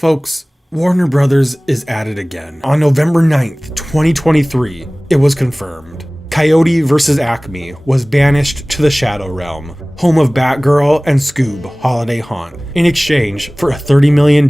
Folks, Warner Brothers is at it again. On November 9th, 2023, it was confirmed. Coyote vs. Acme was banished to the Shadow Realm, home of Batgirl and Scoob Holiday Haunt, in exchange for a $30 million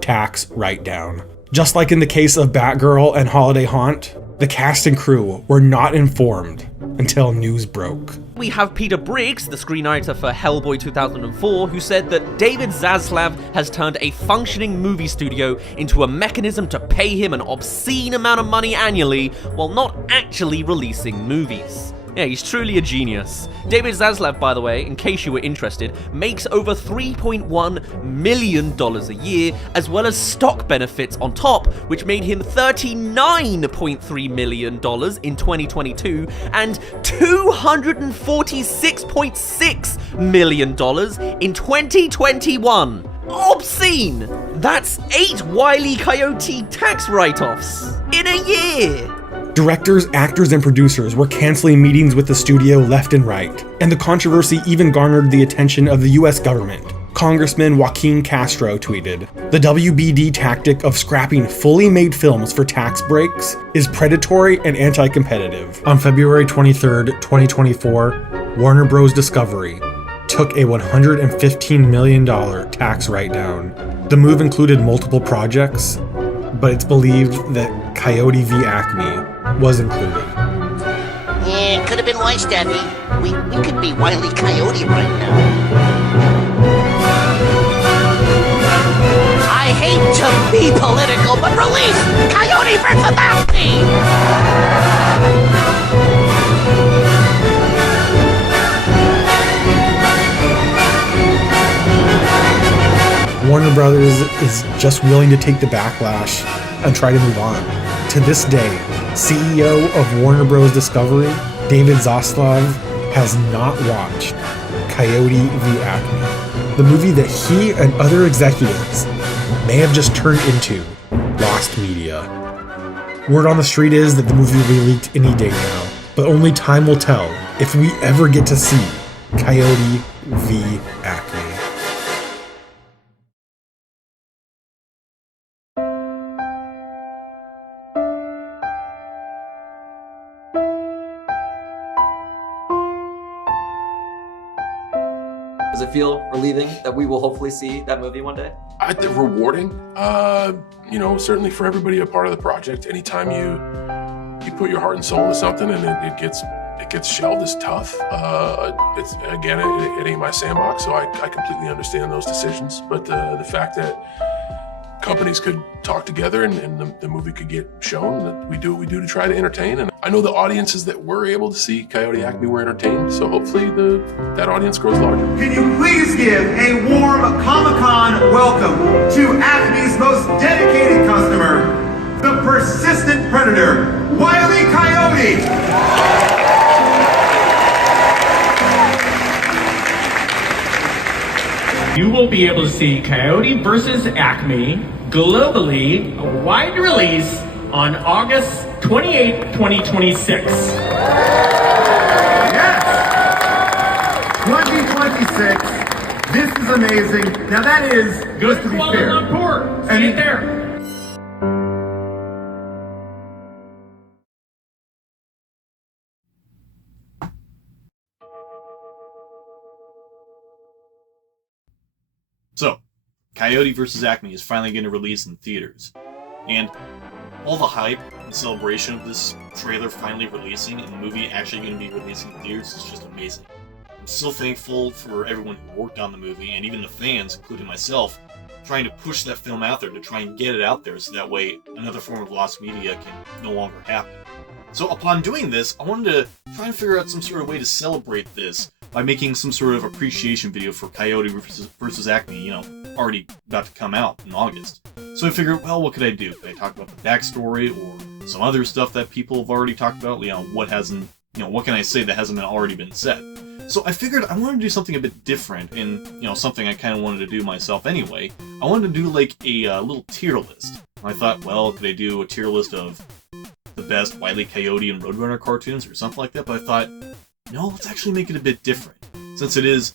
tax write-down. Just like in the case of Batgirl and Holiday Haunt, the cast and crew were not informed until news broke. We have Peter Briggs, the screenwriter for Hellboy 2004, who said that David Zaslav has turned a functioning movie studio into a mechanism to pay him an obscene amount of money annually while not actually releasing movies. Yeah, he's truly a genius. David Zaslav, by the way, in case you were interested, makes over $3.1 million a year, as well as stock benefits on top, which made him $39.3 million in 2022 and $246.6 million in 2021. Obscene! That's 8 Wile E. Coyote tax write-offs in a year! Directors, actors, and producers were canceling meetings with the studio left and right, and the controversy even garnered the attention of the US government. Congressman Joaquin Castro tweeted, "The WBD tactic of scrapping fully made films for tax breaks is predatory and anti-competitive." On February 23rd, 2024, Warner Bros. Discovery took a $115 million tax write-down. The move included multiple projects, but it's believed that Coyote v. Acme was included. Yeah, could have been wise, Daddy. We could be Wile E. Coyote right now. I hate to be political, but release Coyote versus Acme! Warner Brothers is just willing to take the backlash and try to move on. To this day, CEO of Warner Bros. Discovery, David Zaslav, has not watched Coyote v. Acme, the movie that he and other executives may have just turned into lost media. Word on the street is that the movie will be leaked any day now, but only time will tell if we ever get to see Coyote v. Acme. Does it feel relieving that we will hopefully see that movie one day? I think rewarding, certainly for everybody a part of the project. Anytime you put your heart and soul into something and it gets shelved is tough. It ain't my sandbox, so I completely understand those decisions. But the fact that companies could talk together and the movie could get shown, that we do what we do to try to entertain. And I know the audiences that were able to see Coyote Acme were entertained, so hopefully that audience grows larger. Can you please give a warm Comic-Con welcome to Acme's most dedicated customer, the persistent predator, Wile E. Coyote! You will be able to see Coyote vs. Acme globally, a wide release on August 28, 2026. Yes! 2026. This is amazing. Now that is, Go just to to be Kuala fair. Lumpur. See And- it there. So, Coyote vs. Acme is finally going to release in theaters. And all the hype and celebration of this trailer finally releasing and the movie actually going to be releasing in theaters is just amazing. I'm so thankful for everyone who worked on the movie, and even the fans, including myself, trying to push that film out there to try and get it out there so that way another form of lost media can no longer happen. So upon doing this, I wanted to try and figure out some sort of way to celebrate this by making some sort of appreciation video for Coyote versus Acme, already about to come out in August. So I figured, well, what could I do? Could I talk about the backstory or some other stuff that people have already talked about? What can I say that hasn't already been said? So I figured I wanted to do something a bit different, and something I kind of wanted to do myself anyway. I wanted to do like a little tier list. I thought, well, could I do a tier list of the best Wile E. Coyote and Roadrunner cartoons or something like that? But I thought, no, let's actually make it a bit different. Since it is,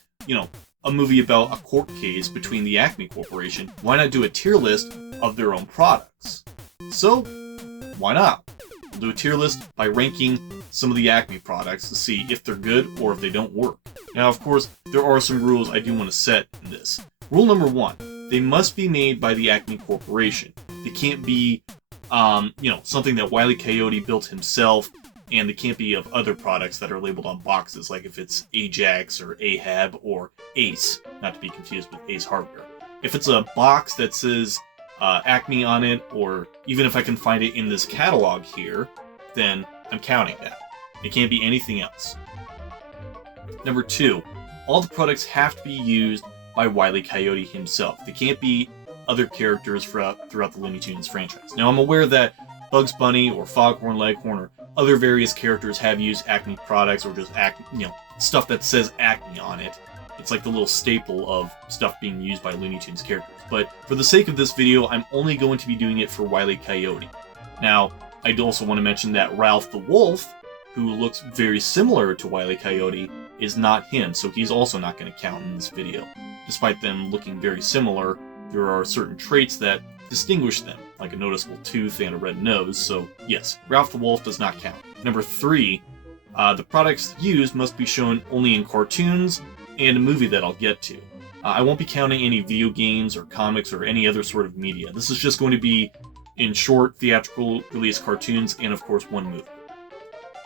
a movie about a court case between the Acme Corporation, why not do a tier list of their own products? So, why not? We'll do a tier list by ranking some of the Acme products to see if they're good or if they don't work. Now, of course, there are some rules I do want to set in this. Rule number 1, they must be made by the Acme Corporation. They can't be, something that Wile E. Coyote built himself, and they can't be of other products that are labeled on boxes, like if it's Ajax or Ahab or Ace, not to be confused with Ace Hardware. If it's a box that says Acme on it, or even if I can find it in this catalog here, then I'm counting that. It can't be anything else. Number 2, all the products have to be used by Wile E. Coyote himself. They can't be other characters throughout the Looney Tunes franchise. Now, I'm aware that Bugs Bunny or Foghorn Leghorn or other various characters have used Acme products, or just stuff that says Acme on it. It's like the little staple of stuff being used by Looney Tunes characters. But for the sake of this video, I'm only going to be doing it for Wile E. Coyote. Now, I also want to mention that Ralph the Wolf, who looks very similar to Wile E. Coyote, is not him, so he's also not going to count in this video. Despite them looking very similar, there are certain traits that distinguish them, like a noticeable tooth and a red nose, so yes, Ralph the Wolf does not count. Number 3, the products used must be shown only in cartoons and a movie that I'll get to. I won't be counting any video games or comics or any other sort of media. This is just going to be in short theatrical release cartoons and of course one movie.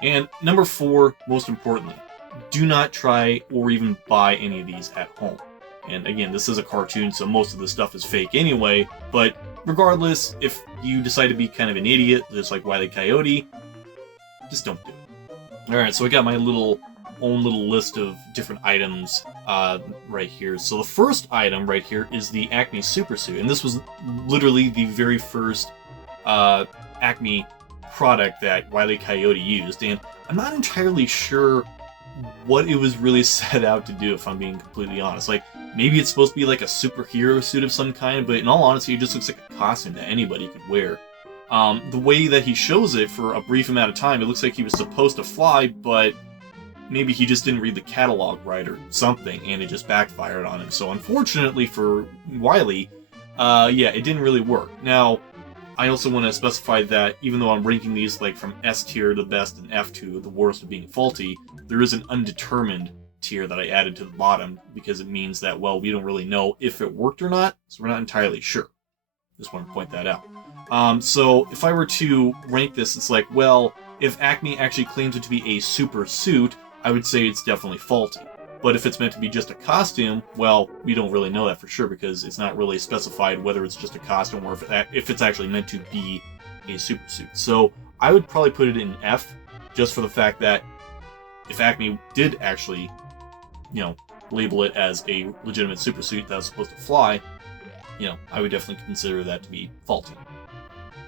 And number 4, most importantly, do not try or even buy any of these at home. And again, this is a cartoon, so most of the stuff is fake anyway, but regardless, if you decide to be kind of an idiot, just like Wile E. Coyote, just don't do it. Alright, so I got my own little list of different items right here. So the first item right here is the Acme Super Suit, and this was literally the very first Acme product that Wile E. Coyote used, and I'm not entirely sure what it was really set out to do, if I'm being completely honest. Like, maybe it's supposed to be like a superhero suit of some kind, but in all honesty, it just looks like a costume that anybody could wear. The way that he shows it for a brief amount of time, it looks like he was supposed to fly, but maybe he just didn't read the catalog right or something, and it just backfired on him. So unfortunately for Wile E, it didn't really work. Now, I also want to specify that even though I'm ranking these like from S tier to the best and F to the worst of being faulty, there is an undetermined tier that I added to the bottom because it means that, well, we don't really know if it worked or not, so we're not entirely sure. Just want to point that out. So if I were to rank this, it's like, well, if Acme actually claims it to be a super suit, I would say it's definitely faulty. But if it's meant to be just a costume, well, we don't really know that for sure because it's not really specified whether it's just a costume or if it's actually meant to be a super suit. So I would probably put it in F, just for the fact that if Acme did actually, label it as a legitimate super suit that was supposed to fly, I would definitely consider that to be faulty.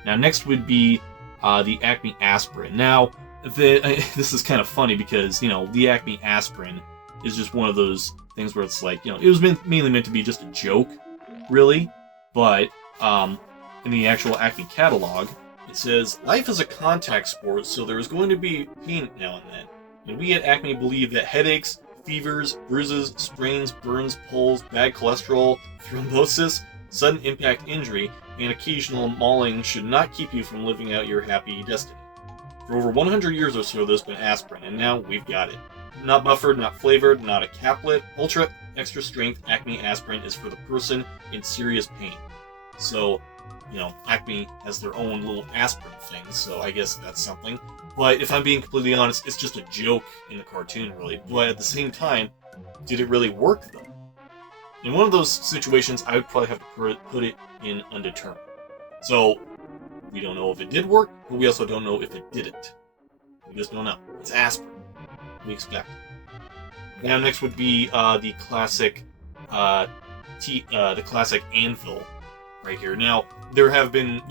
Now, next would be the Acme Aspirin. Now, this is kind of funny because, the Acme Aspirin is just one of those things where it's like, it was mainly meant to be just a joke, really, but in the actual Acme catalog, it says, life is a contact sport, so there is going to be pain now and then. And we at Acme believe that headaches, fevers, bruises, sprains, burns, pulls, bad cholesterol, thrombosis, sudden impact injury, and occasional mauling should not keep you from living out your happy destiny. For over 100 years or so, there's been aspirin, and now we've got it. Not buffered, not flavored, not a caplet, ultra extra strength Acme Aspirin is for the person in serious pain. So, Acme has their own little aspirin thing, so I guess that's something. But if I'm being completely honest, it's just a joke in the cartoon, really. But at the same time, did it really work, though? In one of those situations, I would probably have to put it in undetermined. So, we don't know if it did work, but we also don't know if it didn't. We just don't know. It's aspirin. We expect. Now, next would be the classic, classic anvil, right here. Now, there have been,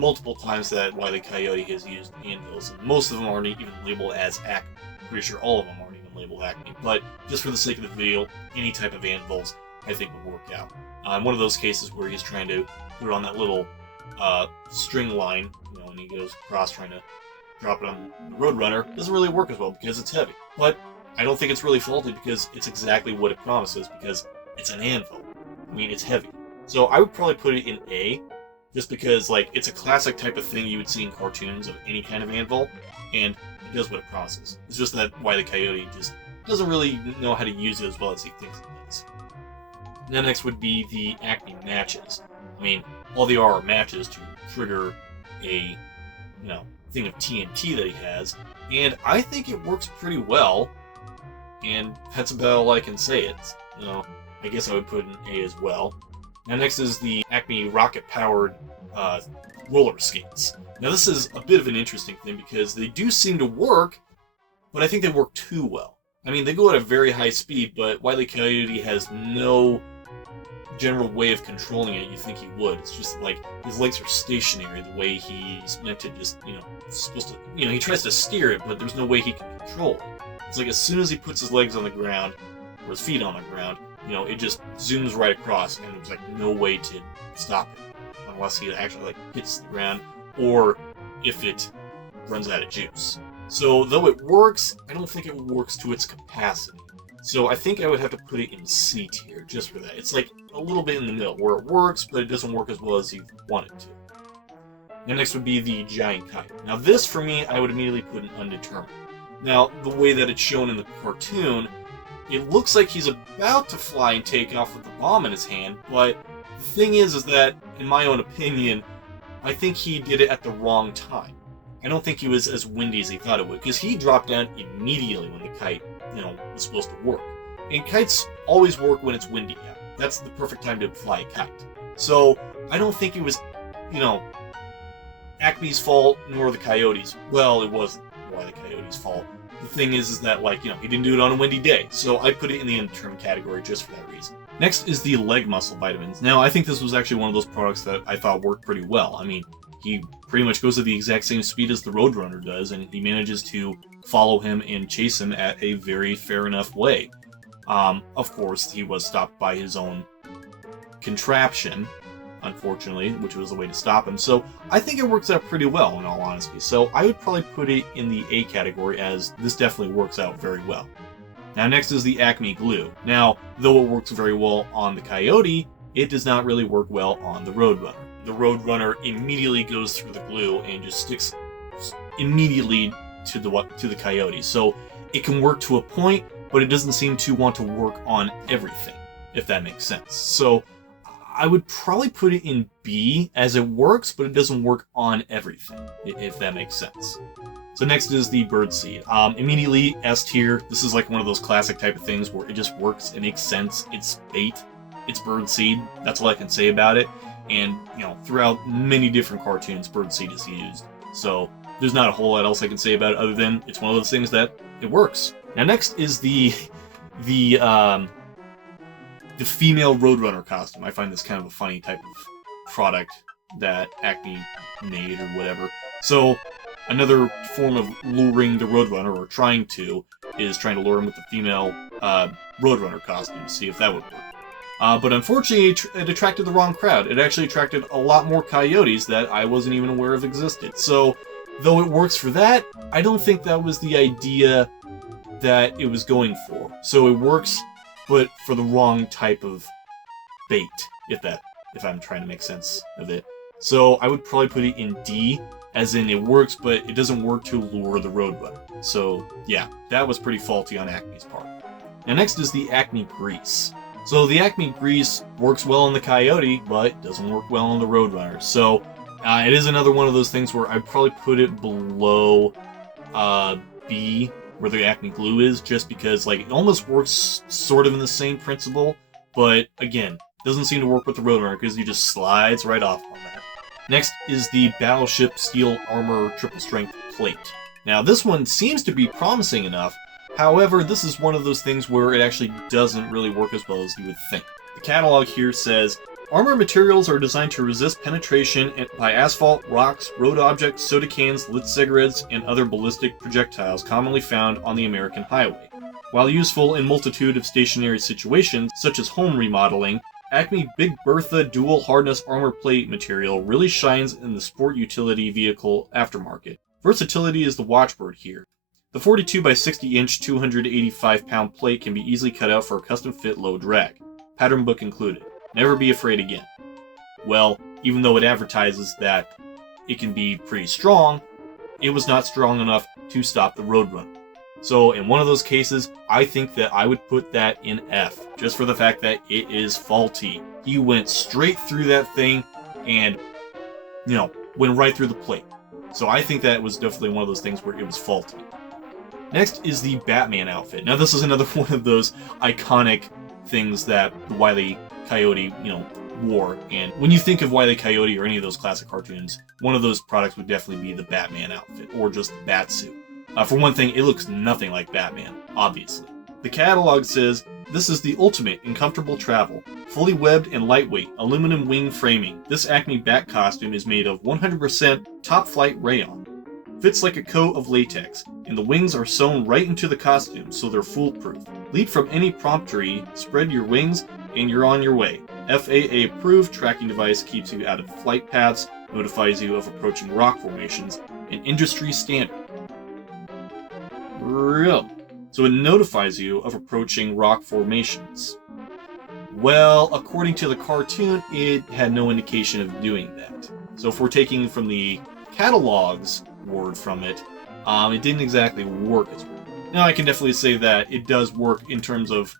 multiple times that Wile E. Coyote has used anvils, and most of them aren't even labeled as Acme. I'm pretty sure all of them aren't even labeled Acme, but just for the sake of the video, any type of anvils, I think would work out. One of those cases where he's trying to put it on that little string line, and he goes across trying to drop it on the Roadrunner, doesn't really work as well because it's heavy. But I don't think it's really faulty because it's exactly what it promises, because it's an anvil. I mean, it's heavy. So I would probably put it in A, just because, like, it's a classic type of thing you would see in cartoons of any kind of anvil, and it does what it promises. It's just that Wile E. Coyote just doesn't really know how to use it as well as he thinks he does. Now next would be the Acme matches. I mean, all they are matches to trigger a, thing of TNT that he has, and I think it works pretty well, and that's about all I can say. It's, I guess I would put an A as well. Now next is the Acme rocket-powered roller skates. Now this is a bit of an interesting thing because they do seem to work, but I think they work too well. I mean, they go at a very high speed, but Wile E. Coyote has no general way of controlling it you think he would. It's just like his legs are stationary the way he's meant to just, supposed to, he tries to steer it, but there's no way he can control it. It's like as soon as he puts his legs on the ground, or his feet on the ground, it just zooms right across, and there's like no way to stop it unless he actually hits the ground, or if it runs out of juice. So though it works, I don't think it works to its capacity. So I think I would have to put it in C tier just for that. It's like a little bit in the middle where it works, but it doesn't work as well as you want it to. And next would be the giant kite. Now this, for me, I would immediately put in undetermined. Now, the way that it's shown in the cartoon, it looks like he's about to fly and take off with the bomb in his hand, but the thing is that, in my own opinion, I think he did it at the wrong time. I don't think he was as windy as he thought it would, because he dropped down immediately when the kite, was supposed to work. And kites always work when it's windy out. That's the perfect time to fly a kite. So, I don't think it was, Acme's fault, nor the Coyote's. Well, it wasn't Wile E. Coyote's fault. The thing is that, he didn't do it on a windy day. So I put it in the undetermined category just for that reason. Next is the leg muscle vitamins. Now, I think this was actually one of those products that I thought worked pretty well. I mean, he pretty much goes at the exact same speed as the Roadrunner does, and he manages to follow him and chase him at a very fair enough way. Of course, he was stopped by his own contraption, unfortunately, which was the way to stop him. So I think it works out pretty well, in all honesty. So I would probably put it in the A category, as this definitely works out very well. Now next is the Acme glue. Now, though it works very well on the Coyote, it does not really work well on the Roadrunner. The Roadrunner immediately goes through the glue and just sticks immediately to the Coyote. So it can work to a point, but it doesn't seem to want to work on everything, if that makes sense. So I would probably put it in B, as it works, but it doesn't work on everything, if that makes sense. So next is the birdseed. Immediately S tier. This is like one of those classic type of things where it just works, it makes sense, it's bait, it's birdseed. That's all I can say about it. And, throughout many different cartoons, birdseed is used. So there's not a whole lot else I can say about it other than it's one of those things that it works. Now next is the female Roadrunner costume. I find this kind of a funny type of product that Acme made or whatever. So another form of luring the Roadrunner, or trying to lure him with the female Roadrunner costume to see if that would work. But unfortunately, it attracted the wrong crowd. It actually attracted a lot more coyotes that I wasn't even aware of existed. So, though it works for that, I don't think that was the idea that it was going for. So it works, but for the wrong type of bait, if I'm trying to make sense of it. So I would probably put it in D, as in it works, but it doesn't work to lure the Roadrunner. So yeah, that was pretty faulty on Acme's part. Now next is the Acme Grease. So the Acme Grease works well on the Coyote, but doesn't work well on the Roadrunner. So it is another one of those things where I'd probably put it below B, where the Acme Glue is, just because it almost works sort of in the same principle, but again, doesn't seem to work with the Roadrunner because he just slides right off on that. Next is the Battleship Steel Armor Triple Strength Plate. Now this one seems to be promising enough. However, this is one of those things where it actually doesn't really work as well as you would think. The catalog here says, armor materials are designed to resist penetration by asphalt, rocks, road objects, soda cans, lit cigarettes, and other ballistic projectiles commonly found on the American highway. While useful in multitude of stationary situations, such as home remodeling, Acme Big Bertha dual hardness armor plate material really shines in the sport utility vehicle aftermarket. Versatility is the watchword here. The 42 by 60 inch 285 pound plate can be easily cut out for a custom fit low drag. pattern book included. Never be afraid again. Well, even though it advertises that it can be pretty strong, it was not strong enough to stop the Roadrunner. So in one of those cases, I think that I would put that in F, just for the fact that it is faulty. He went straight through that thing and, went right through the plate. So I think that was definitely one of those things where it was faulty. Next is the Batman outfit. Now this is another one of those iconic things that the Wile E. Coyote, wore. And when you think of Wile E. Coyote or any of those classic cartoons, one of those products would definitely be the Batman outfit, or just the bat suit. For one thing, it looks nothing like Batman, obviously. The catalog says, "This is the ultimate in comfortable travel. Fully webbed and lightweight, aluminum wing framing. This Acme bat costume is made of 100% top-flight rayon. Fits like a coat of latex, and the wings are sewn right into the costume, so they're foolproof. Leap from any promptery, spread your wings, and you're on your way. FAA approved tracking device keeps you out of flight paths, notifies you of approaching rock formations, an industry standard." Really? So it notifies you of approaching rock formations. Well, according to the cartoon, it had no indication of doing that. So if we're taking from the catalog's word from it, it didn't exactly work as well. Now I can definitely say that it does work in terms of,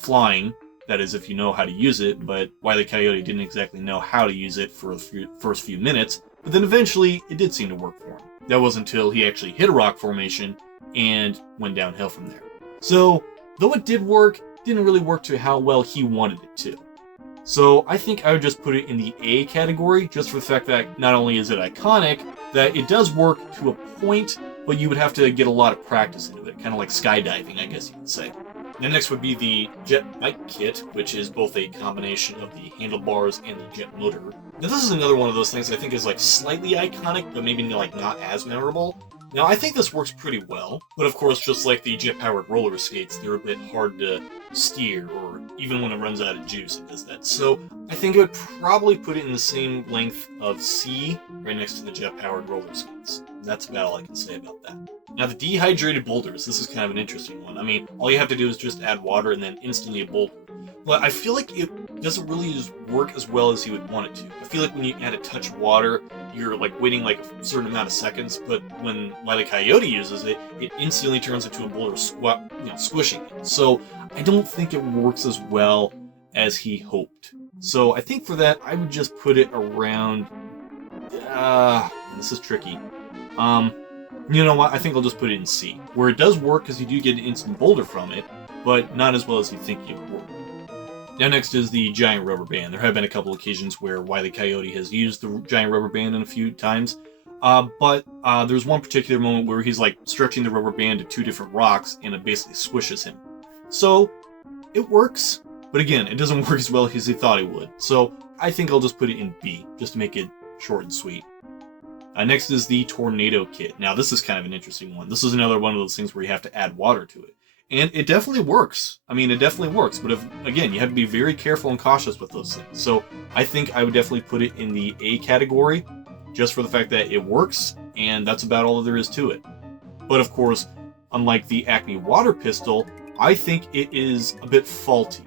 flying. That is, if you know how to use it, but Wile E. Coyote didn't exactly know how to use it for the first few minutes, but then eventually it did seem to work for him. That wasn't until he actually hit a rock formation and went downhill from there. So, though it did work, it didn't really work to how well he wanted it to. So I think I would just put it in the A category, just for the fact that not only is it iconic, that it does work to a point, but you would have to get a lot of practice into it, kind of like skydiving, I guess you could say. Then next would be the jet bike kit, which is both a combination of the handlebars and the jet motor. Now this is another one of those things I think is slightly iconic, but maybe not as memorable. Now I think this works pretty well, but of course just like the jet-powered roller skates, they're a bit hard to steer, or even when it runs out of juice it does that. So I think I would probably put it in the same length of C, right next to the jet-powered roller skates. That's about all I can say about that. Now the dehydrated boulders, this is kind of an interesting one. I mean, all you have to do is just add water and then instantly a boulder. But I feel like it doesn't really just work as well as you would want it to. I feel like when you add a touch of water, you're waiting a certain amount of seconds, but when Wile E. Coyote uses it, it instantly turns into a boulder squishing it. So I don't think it works as well as he hoped. So I think for that, I would just put it around... this is tricky. You know what? I think I'll just put it in C, where it does work because you do get an instant boulder from it, but not as well as you think it would work. Now next is the giant rubber band. There have been a couple occasions where Wile E. Coyote has used the giant rubber band in a few times, but there's one particular moment where he's stretching the rubber band to two different rocks and it basically squishes him. So it works, but again, it doesn't work as well as he thought it would. So I think I'll just put it in B, just to make it short and sweet. Next is the tornado kit. Now this is kind of an interesting one. This is another one of those things where you have to add water to it. And it definitely works. I mean, it definitely works. But again, you have to be very careful and cautious with those things. So I think I would definitely put it in the A category, just for the fact that it works, and that's about all there is to it. But of course, unlike the Acme water pistol, I think it is a bit faulty.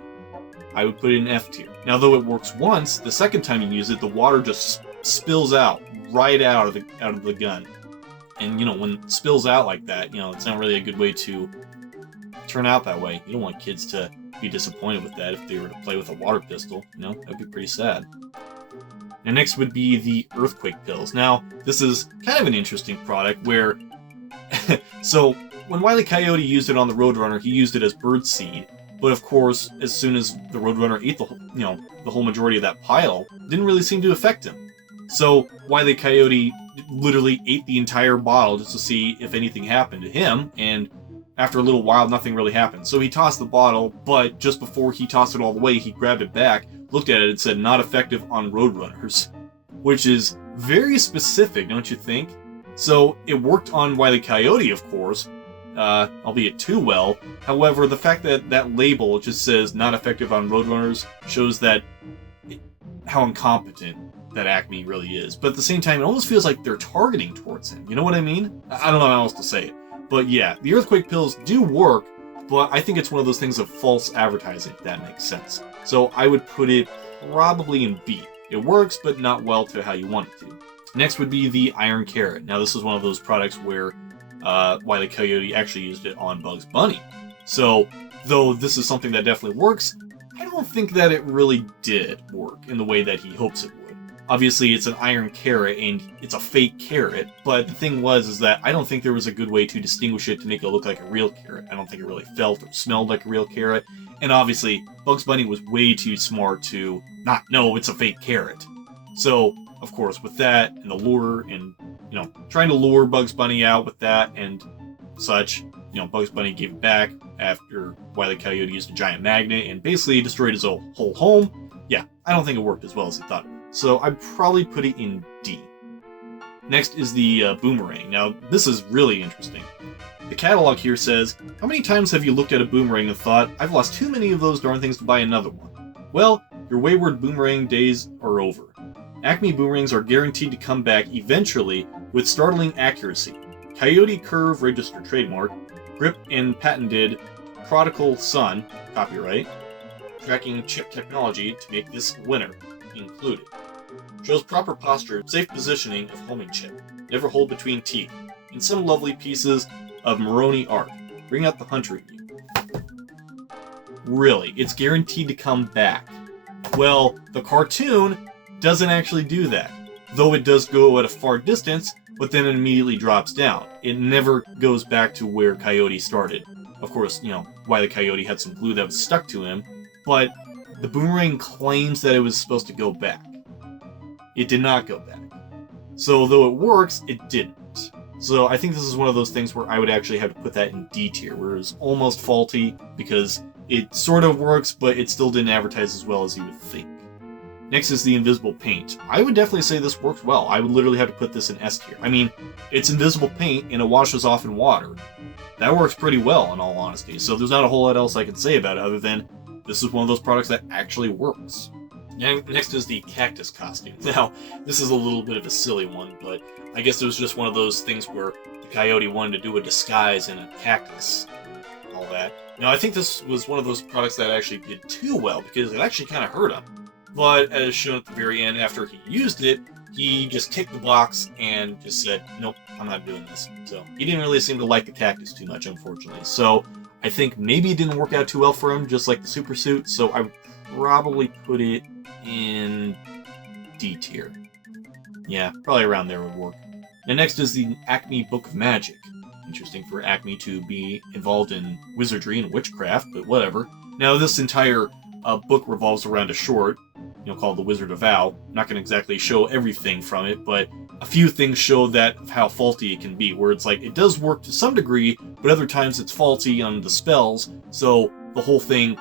I would put it in F tier. Now, though it works once, the second time you use it, the water just spills out right out of the gun. And when it spills out like that, it's not really a good way to turn out that way. You don't want kids to be disappointed with that if they were to play with a water pistol. That'd be pretty sad. And next would be the earthquake pills. Now, this is kind of an interesting product where so when Wile E. Coyote used it on the Roadrunner, he used it as bird seed. But of course, as soon as the Roadrunner ate the whole majority of that pile, it didn't really seem to affect him. So Wile E. Coyote literally ate the entire bottle just to see if anything happened to him, and after a little while, nothing really happened. So he tossed the bottle, but just before he tossed it all the way, he grabbed it back, looked at it, and said, "Not effective on Roadrunners," which is very specific, don't you think? So it worked on Wile E. Coyote, of course, albeit too well. However, the fact that that label just says "not effective on Roadrunners" shows how incompetent that Acme really is. But at the same time, it almost feels like they're targeting towards him. You know what I mean? I don't know how else to say it. But yeah, the earthquake pills do work, but I think it's one of those things of false advertising, if that makes sense. So I would put it probably in B. It works, but not well to how you want it to. Next would be the Iron Carrot. Now, this is one of those products where Wile E. Coyote actually used it on Bugs Bunny. So, though this is something that definitely works, I don't think that it really did work in the way that he hopes it would. Obviously, it's an iron carrot, and it's a fake carrot, but the thing is that I don't think there was a good way to distinguish it to make it look like a real carrot. I don't think it really felt or smelled like a real carrot, and obviously, Bugs Bunny was way too smart to not know it's a fake carrot. So, of course, with that, and the lure, and, trying to lure Bugs Bunny out with that, and such, Bugs Bunny gave it back after Wile E. Coyote used a giant magnet and basically destroyed his whole home. Yeah, I don't think it worked as well as he thought it would. So I'd probably put it in D. Next is the boomerang. Now, this is really interesting. The catalog here says, how many times have you looked at a boomerang and thought, I've lost too many of those darn things to buy another one? Well, your wayward boomerang days are over. Acme boomerangs are guaranteed to come back eventually with startling accuracy. Coyote Curve registered trademark, grip and patented Prodigal Son, copyright, tracking chip technology to make this winner included. Shows proper posture, safe positioning of homing chip, never hold between teeth, and some lovely pieces of Moroni art. Bring out the hunter in you. Really, it's guaranteed to come back. Well, the cartoon doesn't actually do that, though it does go at a far distance, but then it immediately drops down. It never goes back to where Coyote started. Of course, Wile E. Coyote had some glue that was stuck to him, but the boomerang claims that it was supposed to go back. It did not go back. So though it works, it didn't. So I think this is one of those things where I would actually have to put that in D tier, where it's almost faulty because it sort of works, but it still didn't advertise as well as you would think. Next is the invisible paint. I would definitely say this works well. I would literally have to put this in S tier. I mean, it's invisible paint and it washes off in water. That works pretty well, in all honesty. So there's not a whole lot else I can say about it other than this is one of those products that actually works. Next is the cactus costume. Now, this is a little bit of a silly one, but I guess it was just one of those things where the Coyote wanted to do a disguise in a cactus and all that. Now, I think this was one of those products that actually did too well because it actually kind of hurt him. But as shown at the very end, after he used it, he just kicked the box and just said, nope, I'm not doing this. So he didn't really seem to like the cactus too much, unfortunately. So I think maybe it didn't work out too well for him, just like the super suit. So I would probably put it in D tier. Yeah, probably around there would work. And next is the Acme Book of Magic. Interesting for Acme to be involved in wizardry and witchcraft, but whatever. Now, this entire book revolves around a short, called The Wizard of Ow. I'm not going to exactly show everything from it, but a few things show that of how faulty it can be, where it's like, it does work to some degree, but other times it's faulty on the spells, so the whole thing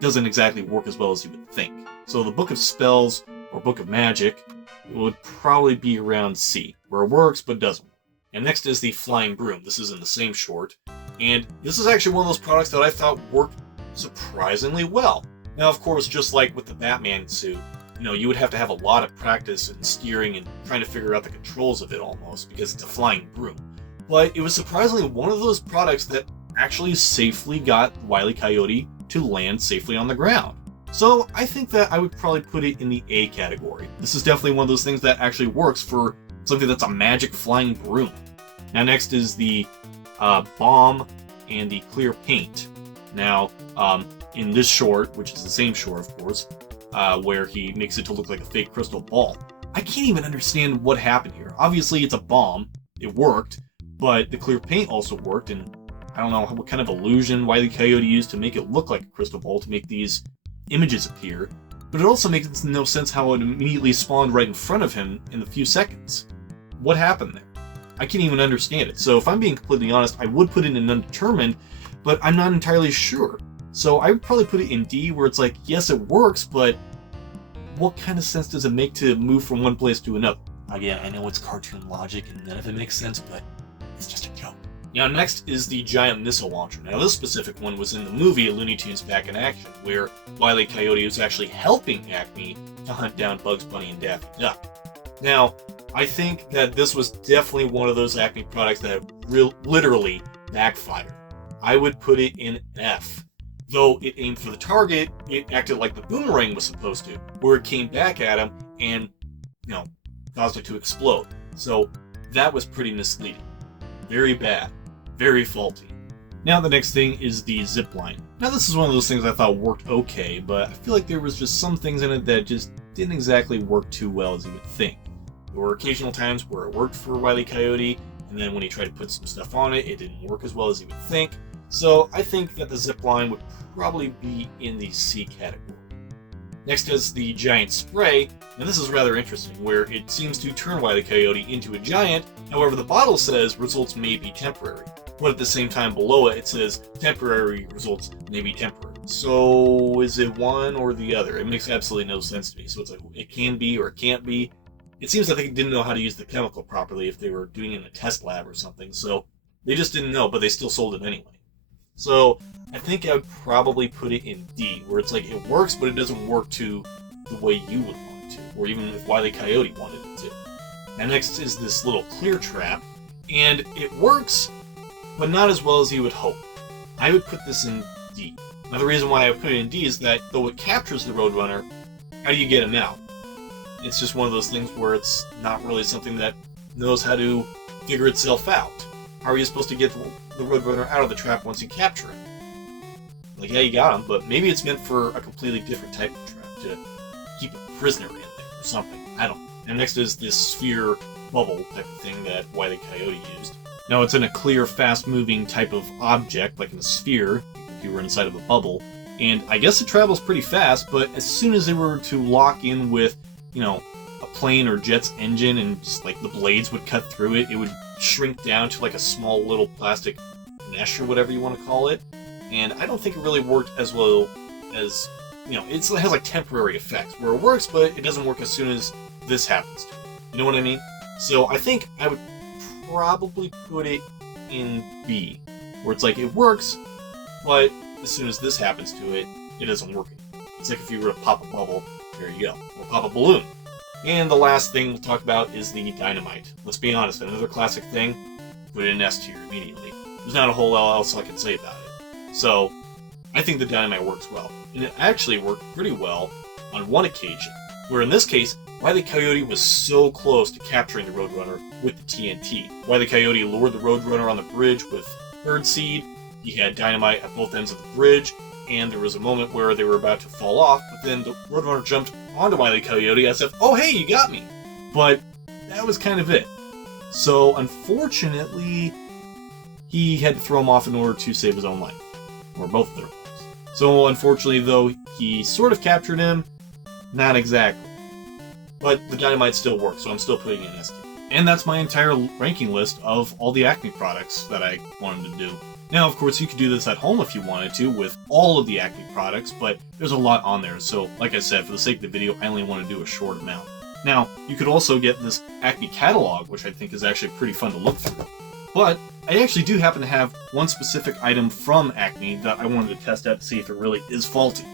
doesn't exactly work as well as you would think. So the Book of Spells, or Book of Magic, would probably be around C, where it works but doesn't work. And next is the Flying Broom. This is in the same short, and this is actually one of those products that I thought worked surprisingly well. Now, of course, just like with the Batman suit, you would have to have a lot of practice in steering and trying to figure out the controls of it almost, because it's a flying broom. But it was surprisingly one of those products that actually safely got Wile E. Coyote to land safely on the ground. So I think that I would probably put it in the A category. This is definitely one of those things that actually works for something that's a magic flying broom. Now next is the bomb and the clear paint. Now, in this short, which is the same short, of course, where he makes it to look like a fake crystal ball. I can't even understand what happened here. Obviously, it's a bomb. It worked, but the clear paint also worked, and I don't know what kind of illusion Wile E. Coyote used to make it look like a crystal ball to make these images appear, but it also makes no sense how it immediately spawned right in front of him in a few seconds. What happened there? I can't even understand it. So if I'm being completely honest, I would put it in undetermined, but I'm not entirely sure. So I would probably put it in D, where it's like, yes, it works, but what kind of sense does it make to move from one place to another? Again, I know it's cartoon logic and none of it makes sense, but it's just a joke. Now, next is the giant missile launcher. Now, this specific one was in the movie Looney Tunes Back in Action, where Wile E. Coyote was actually helping Acme to hunt down Bugs Bunny and Daffy Duck. Now, I think that this was definitely one of those Acme products that literally backfired. I would put it in F. Though it aimed for the target, it acted like the boomerang was supposed to, where it came back at him and, caused it to explode. So that was pretty misleading. Very bad. Very faulty. Now the next thing is the zip line. Now this is one of those things I thought worked okay, but I feel like there was just some things in it that just didn't exactly work too well as you would think. There were occasional times where it worked for Wile E. Coyote, and then when he tried to put some stuff on it, it didn't work as well as you would think. So I think that the zip line would probably be in the C category. Next is the giant spray. Now this is rather interesting, where it seems to turn Wile E. Coyote into a giant. However, the bottle says results may be temporary, but at the same time below it, it says temporary results may be temporary. So is it one or the other? It makes absolutely no sense to me. So it's like it can be or it can't be. It seems that they didn't know how to use the chemical properly if they were doing it in a test lab or something. So they just didn't know, but they still sold it anyway. So I think I would probably put it in D, where it's like it works, but it doesn't work to the way you would want it to, or even if Wile E. Coyote wanted it to. And next is this little clear trap, and it works, but not as well as you would hope. I would put this in D. Now the reason why I would put it in D is that though it captures the Roadrunner, how do you get him out? It's just one of those things where it's not really something that knows how to figure itself out. How are you supposed to get the Roadrunner out of the trap once you capture him? Like, yeah, you got him, but maybe it's meant for a completely different type of trap, to keep a prisoner in there or something. I don't know. And next is this sphere bubble type of thing that Wile E. Coyote used. Now, it's in a clear, fast-moving type of object, like in a sphere, if you were inside of a bubble, and I guess it travels pretty fast, but as soon as they were to lock in with, a plane or jet's engine and just, like, the blades would cut through it, it would shrink down to, like, a small little plastic mesh or whatever you want to call it. And I don't think it really worked as well as, it has like temporary effects where it works, but it doesn't work as soon as this happens to it. You know what I mean? So I think I would probably put it in B, where it's like it works, but as soon as this happens to it, it doesn't work anymore. It's like if you were to pop a bubble, there you go, or pop a balloon. And the last thing we'll talk about is the dynamite. Let's be honest, another classic thing, put it in S tier immediately. There's not a whole lot else I can say about it. So, I think the dynamite works well. And it actually worked pretty well on one occasion, where in this case, Wile E. Coyote was so close to capturing the Roadrunner with the TNT. Wile E. Coyote lured the Roadrunner on the bridge with birdseed, he had dynamite at both ends of the bridge, and there was a moment where they were about to fall off, but then the Roadrunner jumped onto Wile E. Coyote as if, oh hey, you got me! But that was kind of it. So, unfortunately, he had to throw him off in order to save his own life. Or both of their lives. So, unfortunately, though, he sort of captured him. Not exactly. But the dynamite still works, so I'm still putting it in S tier. And that's my entire ranking list of all the Acme products that I wanted to do. Now, of course, you could do this at home if you wanted to, with all of the Acme products, but there's a lot on there, so, like I said, for the sake of the video, I only want to do a short amount. Now, you could also get this Acme catalog, which I think is actually pretty fun to look through. But I actually do happen to have one specific item from Acme that I wanted to test out to see if it really is faulty.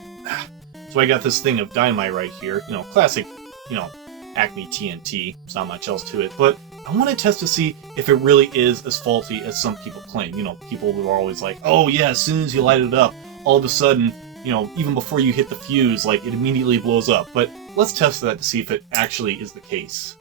So I got this thing of dynamite right here, classic, Acme TNT, there's not much else to it, but I want to test to see if it really is as faulty as some people claim. People who are always like, oh yeah, as soon as you light it up, all of a sudden, even before you hit the fuse, like, it immediately blows up. But let's test that to see if it actually is the case.